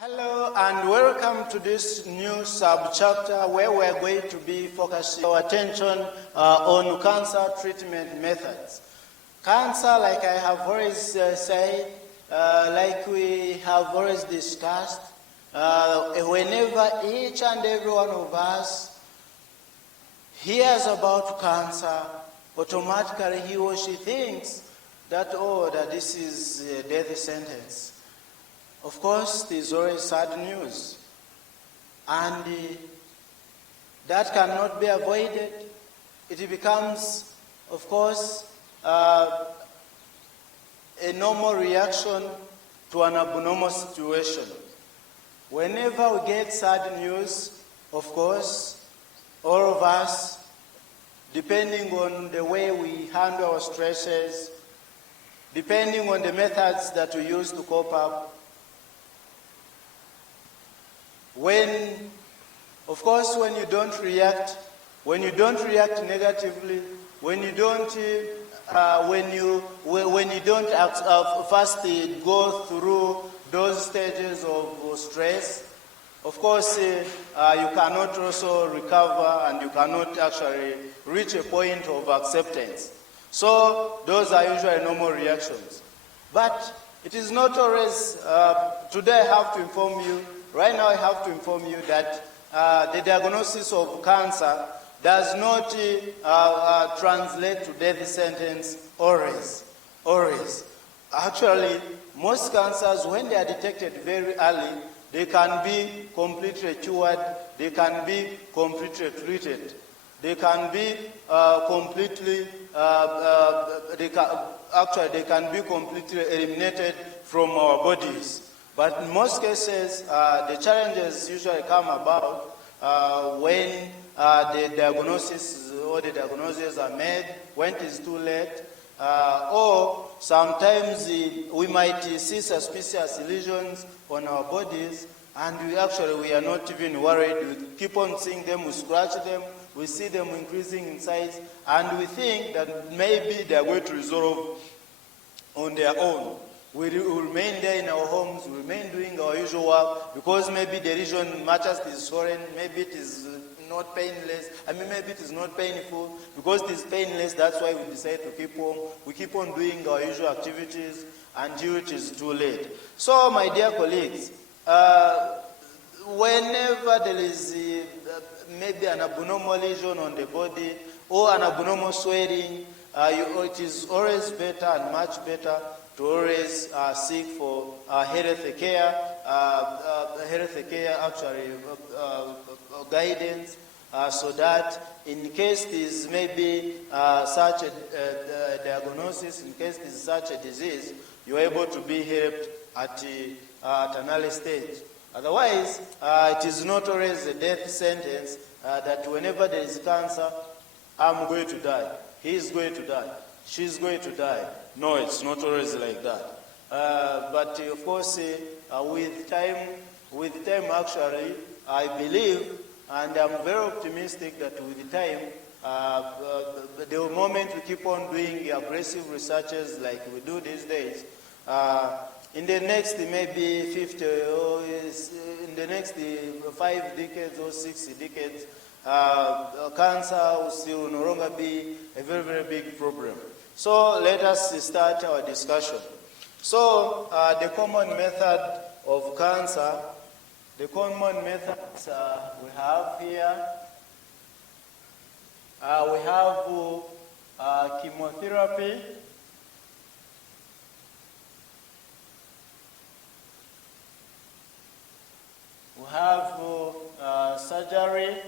Hello and welcome to this new sub-chapter where we're going to be focusing our attention on cancer treatment methods. Cancer, like I have always said, like we have always discussed, whenever each and every one of us hears about cancer, automatically he or she thinks that, that this is a death sentence. Of course, there's always sad news, and that cannot be avoided. It becomes, of course, a normal reaction to an abnormal situation. Whenever we get sad news, of course, all of us, depending on the way we handle our stresses, depending on the methods that we use to cope up, when you don't react negatively, when you don't first go through those stages of stress, of course, you cannot also recover and you cannot actually reach a point of acceptance. So those are usually normal reactions. But it is not always, today I have to inform you, right now I have to inform you that the diagnosis of cancer does not translate to death sentence always. Actually, most cancers, when they are detected very early, they can be completely cured, they can be completely treated, they can be they can be completely eliminated from our bodies. But in most cases, the challenges usually come about when the diagnosis or the diagnoses are made, when it is too late, or sometimes we might see suspicious lesions on our bodies, and we are not even worried. We keep on seeing them, we scratch them, we see them increasing in size, and we think that maybe they are going to resolve on their own. We will remain there in our homes, we remain doing our usual work, because maybe the region matters is swollen, maybe it is not painless, maybe it is not painful. Because it is painless, that's why we decide to keep on doing our usual activities until it is too late. So, my dear colleagues, whenever there is maybe an abnormal lesion on the body or an abnormal swelling, it is always better and much better to always seek for health care guidance, so that in case there is maybe such a diagnosis, in case there is such a disease, you are able to be helped at an early stage. Otherwise, it is not always a death sentence that whenever there is cancer, I'm going to die, he is going to die, she is going to die. No, it's not always like that. But of course, with time actually, I believe, and I'm very optimistic that with time, the moment we keep on doing aggressive researches like we do these days, in the next maybe 50 or in the next 5 decades or 6 decades, cancer will still no longer be a very, very big problem. So let us start our discussion. So the common method of cancer, the common methods we have here, we have chemotherapy, we have surgery,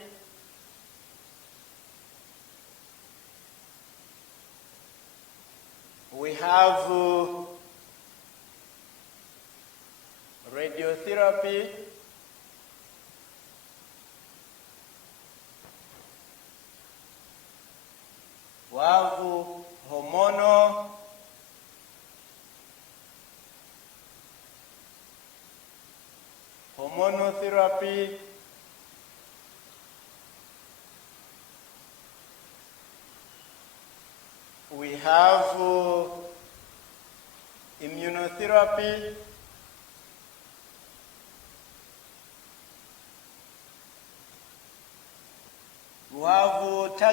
we have radiotherapy, we have hormonotherapy, we have immunotherapy,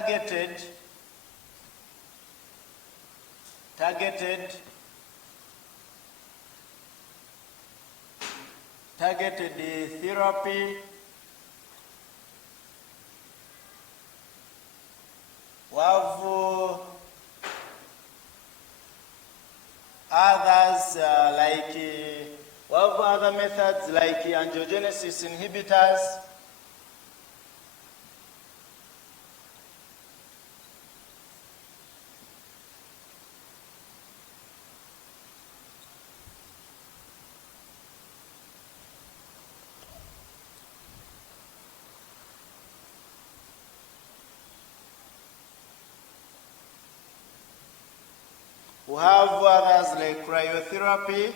targeted therapy. We have others we have other methods like angiogenesis inhibitors. We have others like cryotherapy.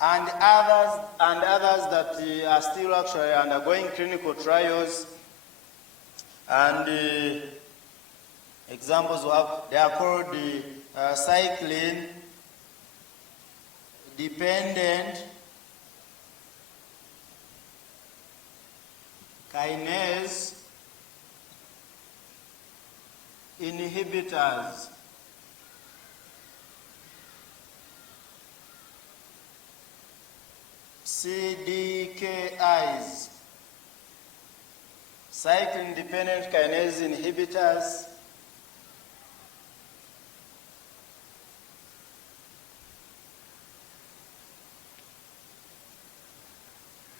And others that are still actually undergoing clinical trials. And examples we have, they are called cyclin dependent kinase inhibitors. CDKIs, cyclin-dependent kinase inhibitors.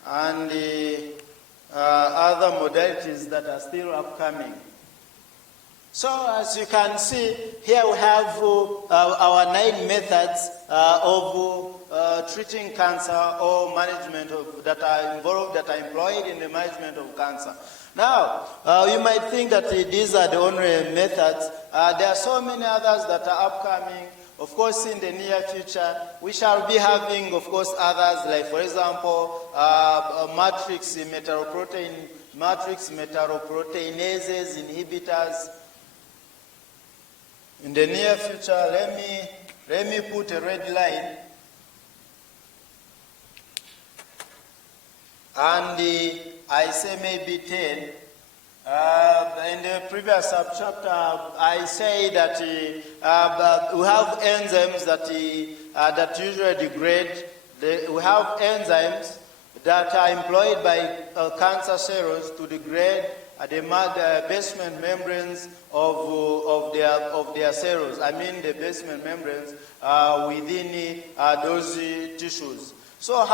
And other modalities that are still upcoming. So as you can see, here we have our 9 methods of treating cancer or management of, that are employed in the management of cancer. Now, you might think that these are the only methods. There are so many others that are upcoming. Of course, in the near future, we shall be having, of course, others like, for example, matrix metalloproteinases inhibitors. In the near future, let me put a red line. And I say maybe 10. In the previous subchapter, I say that we have enzymes that usually degrade. We have enzymes that are employed by cancer cells to degrade the basement membranes of their cells. I mean the basement membranes within those tissues. So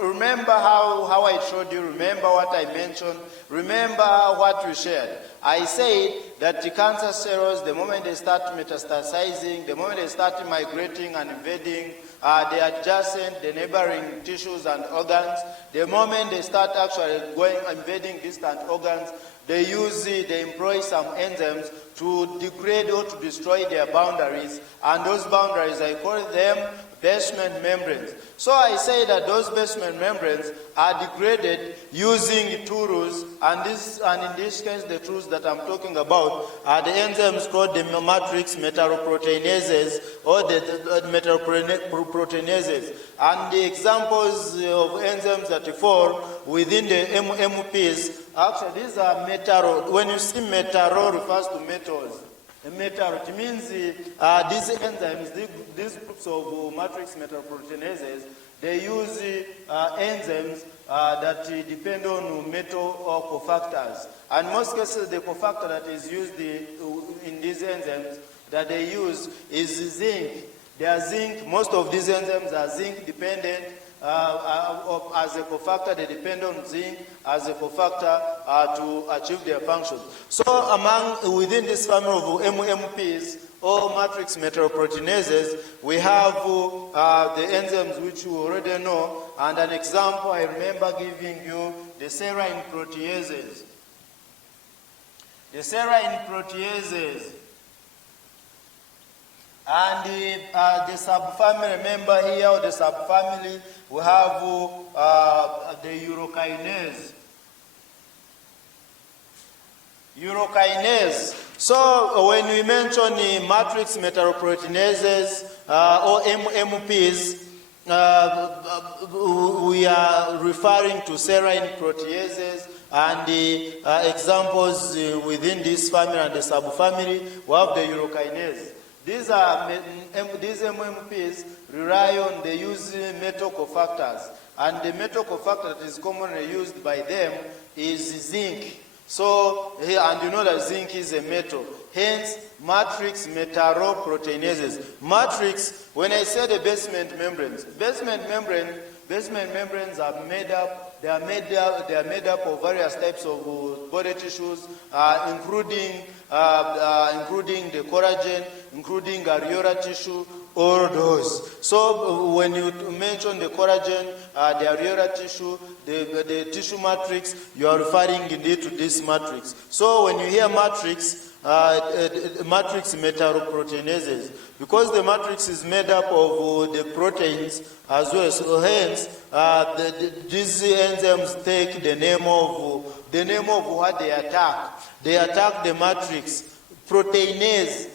remember how I showed you, remember what I mentioned, remember what we shared. I said that the cancer cells, the moment they start metastasizing, the moment they start migrating and invading the adjacent, the neighboring tissues and organs, the moment they start actually invading distant organs, they employ some enzymes to degrade or to destroy their boundaries, and those boundaries, I call them basement membranes. So I say that those basement membranes are degraded using tools, and in this case, the tools that I'm talking about are the enzymes called the matrix metalloproteinases or the metalloproteinases. And the examples of enzymes that fall within the MPs, actually these are metal. When you see metal, refers to metals. Metal, it means these enzymes, these groups of matrix metalloproteinases, they use enzymes that depend on metal or cofactors. And in most cases, the cofactor that is used in these enzymes that they use is zinc. They are zinc. Most of these enzymes are zinc dependent. As a cofactor, they depend on zinc as a cofactor to achieve their function. So within this family of MMPs, or matrix metalloproteinases, we have the enzymes which you already know, and an example I remember giving you, the serine proteases. The serine proteases. And the subfamily, remember here, the subfamily, we have the urokinase. Urokinase. So when we mention matrix metalloproteinases or MMPs, we are referring to serine proteases, and examples within this family and the subfamily, we have the urokinase. These MMPs rely on the use metal cofactors, and the metal cofactor that is commonly used by them is zinc. So, and you know that zinc is a metal. Hence, matrix metalloproteinases. Matrix, when I say the basement membranes are made up. They are made up of various types of body tissues, including the collagen, including areolar tissue, all those. So when you mention the collagen, the areolar tissue, the tissue matrix, you are referring indeed to this matrix. So when you hear matrix, matrix metalloproteinases, because the matrix is made up of the proteins as well. So hence, these enzymes take the name of what they attack. They attack the matrix. Proteinase.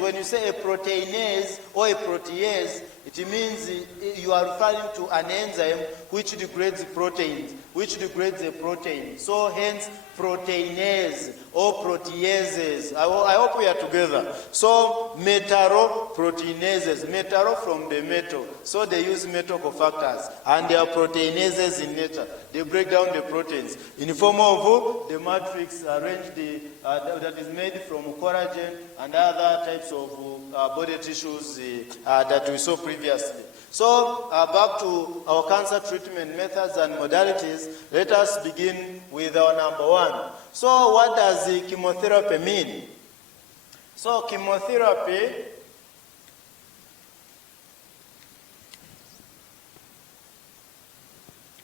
When you say a proteinase or a protease, it means you are referring to an enzyme which degrades proteins, which degrades a protein. So hence, proteinase or proteases. I hope we are together. So metalloproteinases, metal from the metal. So they use metal cofactors, and they are proteinases in nature. They break down the proteins in the form of the matrix arranged that is made from collagen and other types of body tissues that we saw previously. So back to our cancer treatment methods and modalities, let us begin with our number one. So what does the chemotherapy mean? So chemotherapy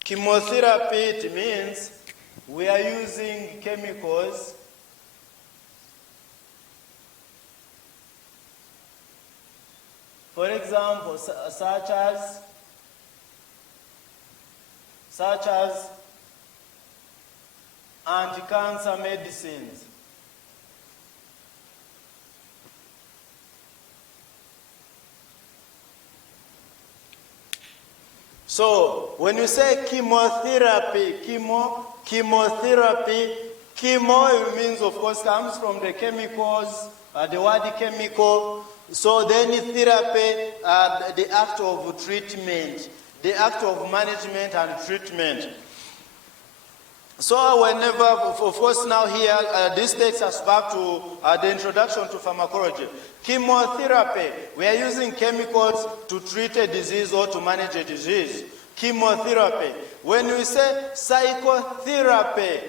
it means we are using chemicals for example, such as anti-cancer medicines. So when you say chemotherapy, chemo means, of course, comes from the chemicals, the word chemical. So then therapy, the act of treatment, the act of management and treatment. So whenever, of course, now here, this takes us back to the introduction to pharmacology. Chemotherapy, we are using chemicals to treat a disease or to manage a disease. Chemotherapy. When we say psychotherapy,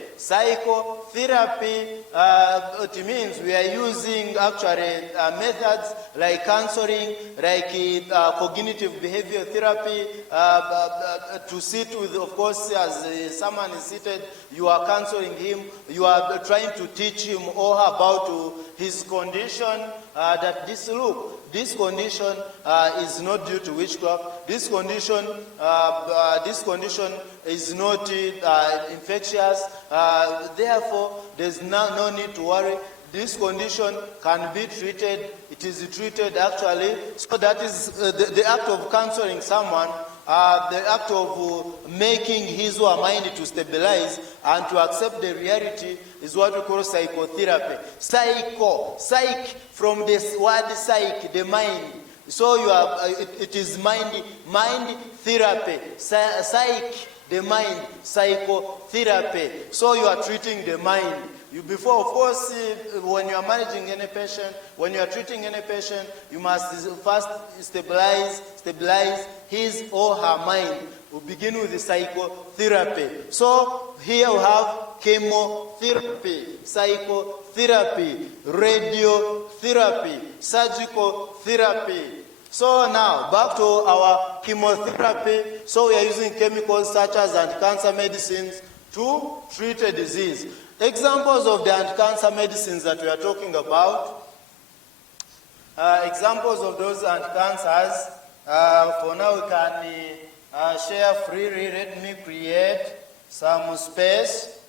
it means we are using actually methods like counseling, like cognitive behavioral therapy, to sit with, of course, as someone is seated, you are counseling him, you are trying to teach him all about his condition, that this condition is not due to witchcraft. This condition is not infectious. Therefore, there's no need to worry. This condition can be treated. It is treated actually. So that is the act of counseling someone. The act of making his or her mind to stabilize and to accept the reality is what we call psychotherapy. Psych from this word psych, the mind. So you are, it is mind therapy. Psych, the mind, psychotherapy. So you are treating the mind. Before, of course, when you are managing any patient, when you are treating any patient, you must first stabilize his or her mind. We begin with the psychotherapy. So here we have chemotherapy, psychotherapy, radiotherapy, surgical therapy. So now, back to our chemotherapy. So we are using chemicals such as anti-cancer medicines to treat a disease. Examples of the anti-cancer medicines that we are talking about, examples of those anti-cancers, for now we can share freely. Let me create some space.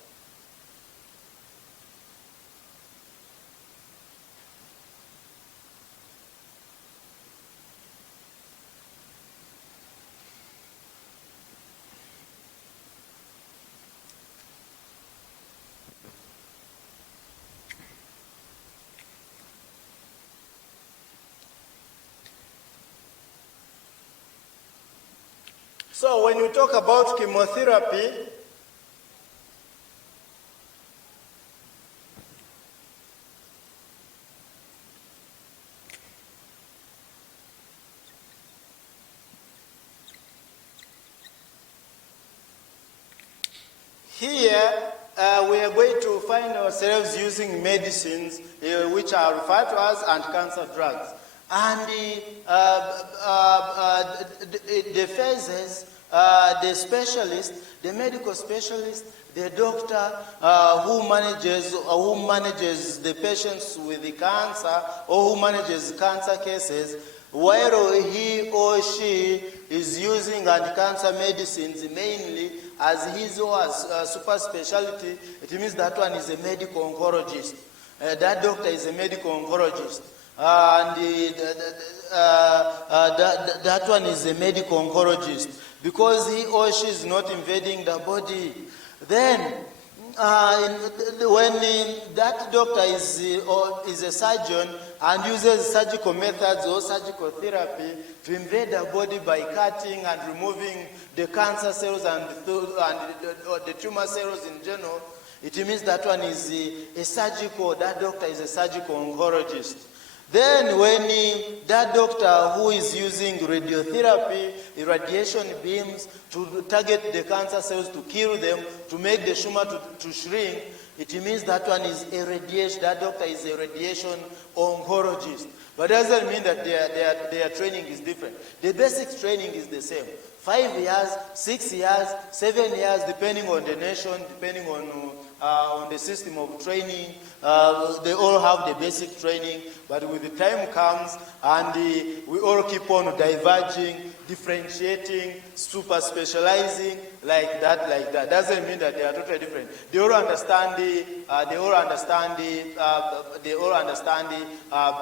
So when we talk about chemotherapy, here we are going to find ourselves using medicines which are referred to as anti-cancer drugs. And the phases, the specialist, the medical specialist, the doctor who manages the patients with the cancer or who manages cancer cases, while he or she is using anti-cancer medicines mainly as his or her super specialty, it means that one is a medical oncologist. That doctor is a medical oncologist. That one is a medical oncologist because he or she is not invading the body. Then, when that doctor is a surgeon and uses surgical methods or surgical therapy to invade the body by cutting and removing the cancer cells and the tumor cells in general, it means that one is that doctor is a surgical oncologist. Then when that doctor who is using radiotherapy, irradiation beams to target the cancer cells, to kill them, to make the tumor to shrink, it means that one is that doctor is a radiation oncologist. But it doesn't mean that their training is different. The basic training is the same. 5 years, 6 years, 7 years, depending on the nation, depending on the system of training. They all have the basic training, but when the time comes and we all keep on diverging, differentiating, super specializing, like that, doesn't mean that they are totally different. They all understand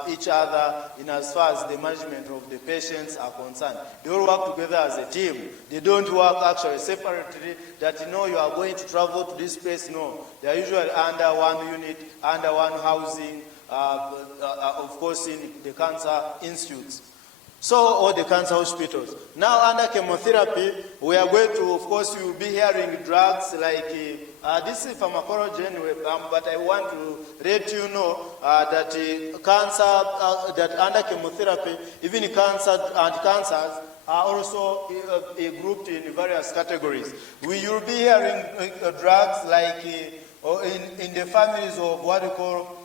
each other in as far as the management of the patients are concerned. They all work together as a team. They don't work actually separately, that you are going to travel to this place. No, they are usually under one unit, under one housing, of course in the cancer institutes. So, or the cancer hospitals. Now, under chemotherapy, we are going to, of course, you will be hearing drugs like, this is pharmacology anyway, but I want to let you know that cancer, that under chemotherapy, even cancer and cancers are also grouped in various categories. You will be hearing drugs like, in the families of what we call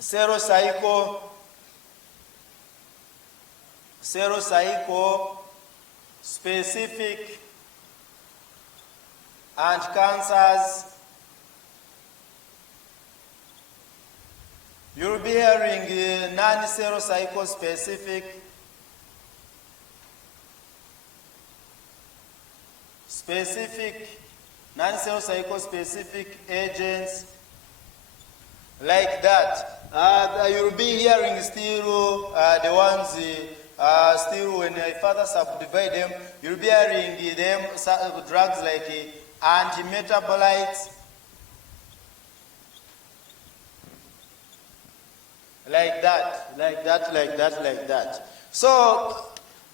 serocycle, specific, and cancers. You'll be hearing non-serocycle non-serocycle specific agents, like that. You'll be hearing still the ones. Still, when I further subdivide them, you'll be hearing them drugs like antimetabolites, like that. So,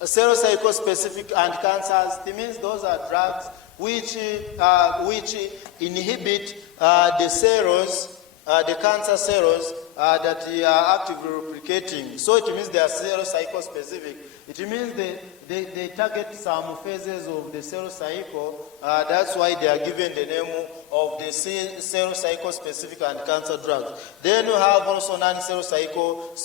serocycle specific anti-cancers, it means those are drugs which inhibit the cells, the cancer cells that are actively replicating. So it means they are cell cycle specific. It means they target some phases of the cell cycle. That's why they are given the name of the cell cycle specific and cancer drugs. Then you have also non-cell cycle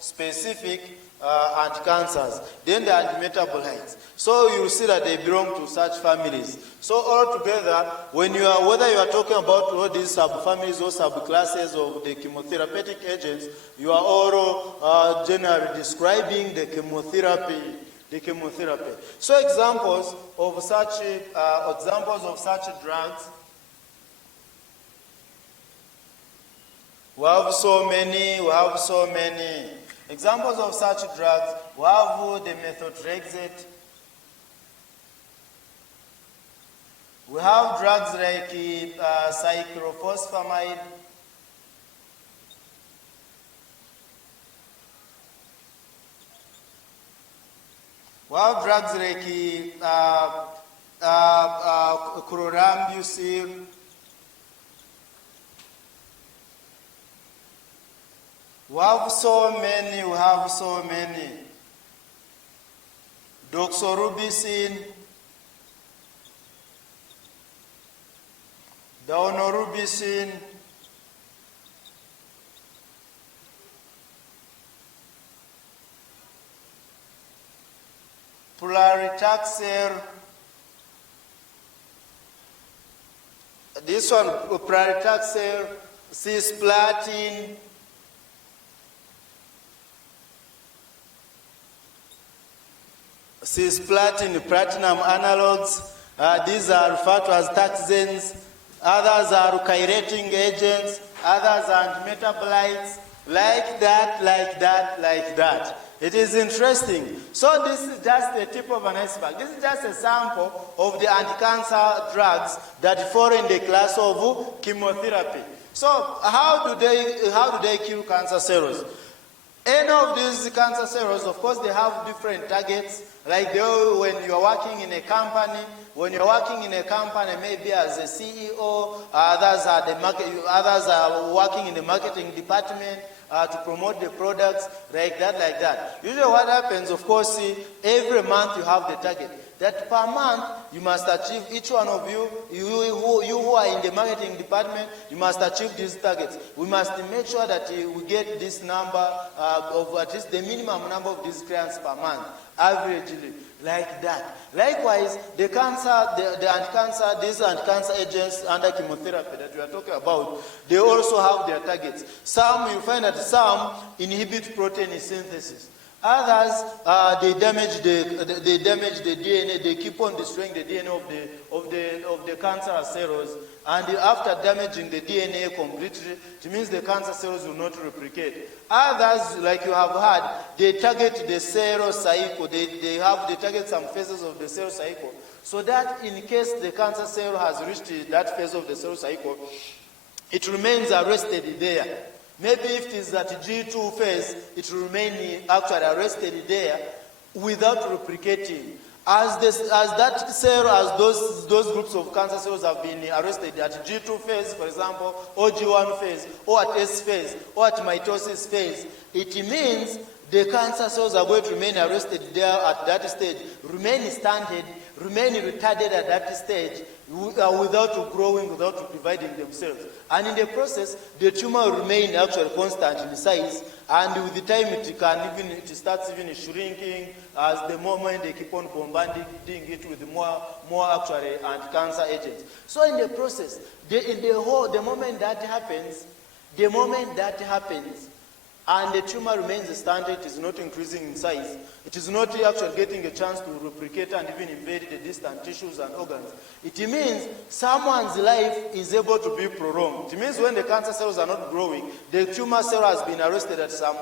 specific anti-cancers. Then the antimetabolites. So you will see that they belong to such families. So altogether, whether you are talking about all these subfamilies or subclasses of the chemotherapeutic agents, you are all generally describing the chemotherapy. So examples of such drugs. We have so many. Examples of such drugs, we have the methotrexate. We have drugs like cyclophosphamide. We have drugs like chlorambucil, we have so many. Doxorubicin, daunorubicin, pleritaxel. This one, pleritaxel, cisplatin, platinum analogs. These are referred to as taxanes. Others are chelating agents. Others are metabolites. Like that. It is interesting. So this is just the tip of an iceberg. This is just a sample of the anti-cancer drugs that fall in the class of chemotherapy. So how do they kill cancer cells? Any of these cancer cells, of course, they have different targets. Like when you are working in a company, maybe as a CEO, others are working in the marketing department to promote the products, like that. Usually what happens, of course, every month you have the target. That per month, you must achieve, each one of you who are in the marketing department, you must achieve these targets. We must make sure that we get this number of at least the minimum number of these clients per month, averagely, like that. Likewise, these anti-cancer agents under chemotherapy that we are talking about, they also have their targets. You find that some inhibit protein synthesis. Others, they damage the DNA. They keep on destroying the DNA of the cancer cells, and after damaging the DNA completely, it means the cancer cells will not replicate. Others, like you have heard, they target the cell cycle. They target some phases of the cell cycle, so that in case the cancer cell has reached that phase of the cell cycle, it remains arrested there. Maybe if it is at G2 phase, it will remain actually arrested there without replicating. As that cell, as those groups of cancer cells have been arrested at G2 phase, for example, or G1 phase, or at S phase, or at mitosis phase, it means the cancer cells are going to remain arrested there at that stage, remain stunted, remain retarded at that stage, without growing, without dividing themselves. And in the process, the tumor will remain actually constant in size, and with the time it starts even shrinking as the moment they keep on bombarding it with more actually anti-cancer agents. So in the process, the moment that happens, and the tumor remains stunted, it is not increasing in size, it is not actually getting a chance to replicate and even invade the distant tissues and organs, it means someone's life is able to be prolonged. It means when the cancer cells are not growing, the tumor cell has been arrested at some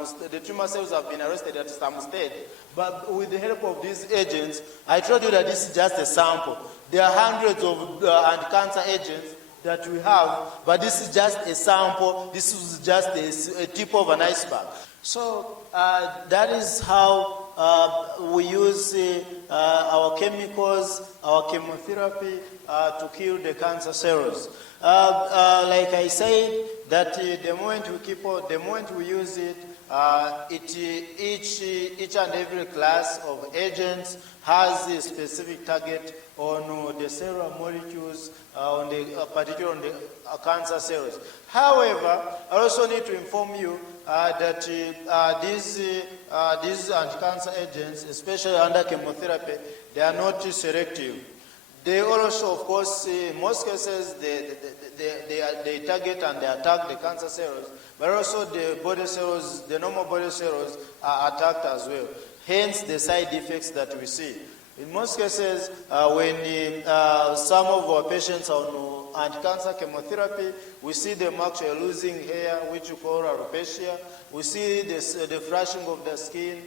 stage. But with the help of these agents, I told you that this is just a sample. There are hundreds of anti-cancer agents that we have, but this is just a sample. This is just a tip of an iceberg. So that is how we use our chemicals, our chemotherapy to kill the cancer cells. Like I said, that the moment we use it, each and every class of agents has a specific target on the cellular molecules, particularly on the cancer cells. However, I also need to inform you that these anti-cancer agents, especially under chemotherapy, they are not selective. They also, of course, in most cases, they target and they attack the cancer cells, but also the body cells, the normal body cells are attacked as well. Hence the side effects that we see. In most cases, when some of our patients are on anti-cancer chemotherapy, we see them actually losing hair, which we call alopecia. We see the flashing of the skin.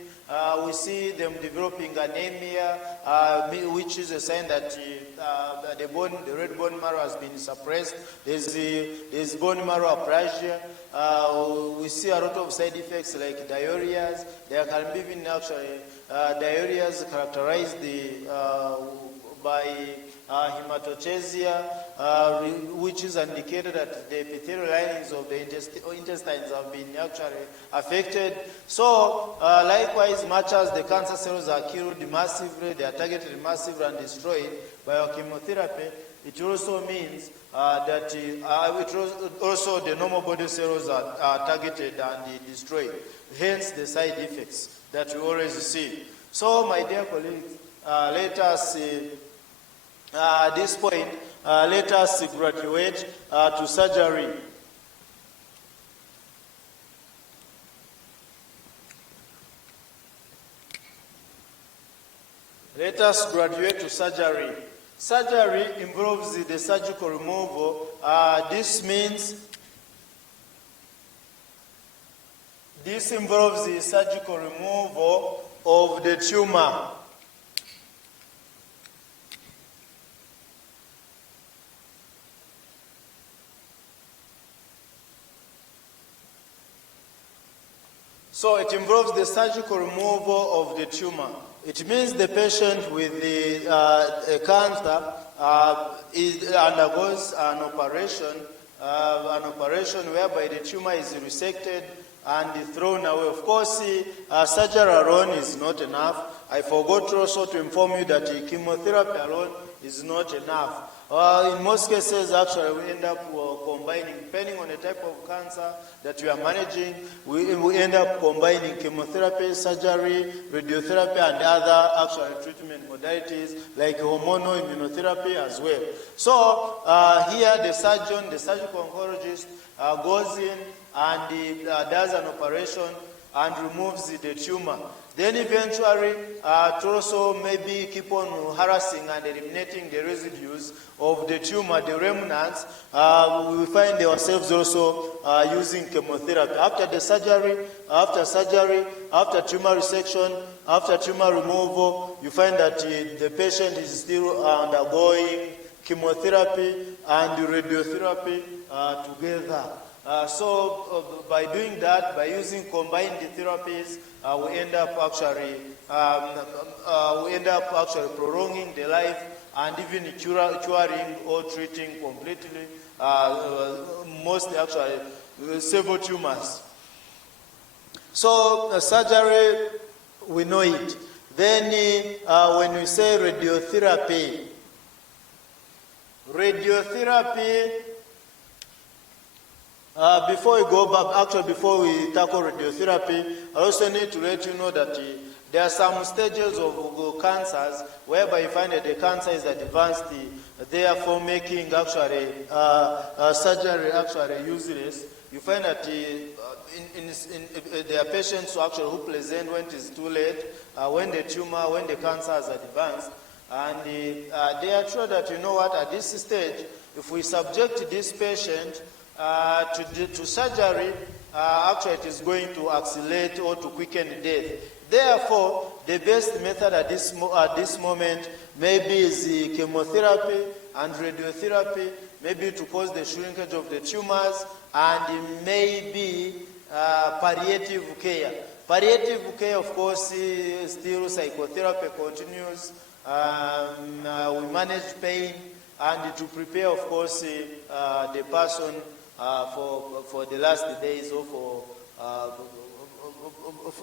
We see them developing anemia, which is a sign that the red bone marrow has been suppressed. There's bone marrow aplasia. We see a lot of side effects like diarrheas. There can be even actually diarrheas characterized by hematochezia, which is indicated that the epithelial linings of the intestines have been actually affected. So, likewise, much as the cancer cells are killed massively, they are targeted massively and destroyed by our chemotherapy, it also means that also the normal body cells are targeted and destroyed. Hence, the side effects that we always see. So, my dear colleagues, let us at this point, let us graduate to surgery. Let us graduate to surgery. Surgery involves the surgical removal. This involves the surgical removal of the tumor. So it involves the surgical removal of the tumor. It means the patient with the cancer undergoes an operation whereby the tumor is resected and thrown away. Of course, surgery alone is not enough. I forgot also to inform you that chemotherapy alone is not enough. In most cases, actually, we end up combining, depending on the type of cancer that we are managing, we end up combining chemotherapy, surgery, radiotherapy, and other actual treatment modalities like hormonal immunotherapy as well. So here the surgeon, the surgical oncologist, goes in and does an operation and removes the tumor. Then eventually, to also maybe keep on harassing and eliminating the residues of the tumor, the remnants, we find ourselves also using chemotherapy. After the surgery, after tumor resection, after tumor removal, you find that the patient is still undergoing chemotherapy and radiotherapy together. So by doing that, by using combined therapies, we end up actually prolonging the life and even curing or treating completely mostly actually several tumors. So surgery, we know it. Then when we say radiotherapy, before we go back, actually before we tackle radiotherapy, I also need to let you know that there are some stages of cancers whereby you find that the cancer is advanced, therefore making actually surgery actually useless. You find that there are patients who present when it is too late, when the cancer has advanced, and they are sure that, you know what, at this stage, if we subject this patient to surgery, actually it is going to accelerate or to quicken death. Therefore, the best method at this moment maybe is the chemotherapy and radiotherapy, maybe to cause the shrinkage of the tumors, and maybe palliative care. Palliative care, of course, still psychotherapy continues. We manage pain and to prepare, of course, the person for the last days or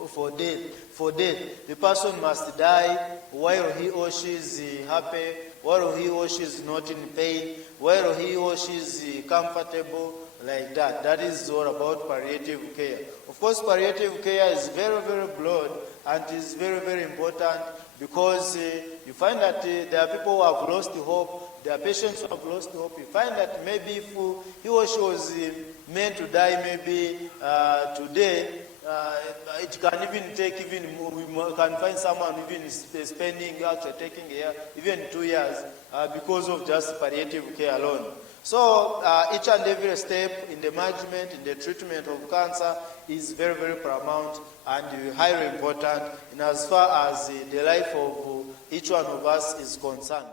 for death. For death, the person must die while he or she is happy, while he or she is not in pain, while he or she is comfortable, like that. That is all about palliative care. Of course, palliative care is very, very broad and is very, very important because you find that there are people who have lost hope, there are patients who have lost hope. You find that maybe if he or she was meant to die maybe today, it can even take we can find someone even spending, actually taking a year, even 2 years because of just palliative care alone. So each and every step in the management, in the treatment of cancer is very, very paramount and highly important in as far as the life of each one of us is concerned.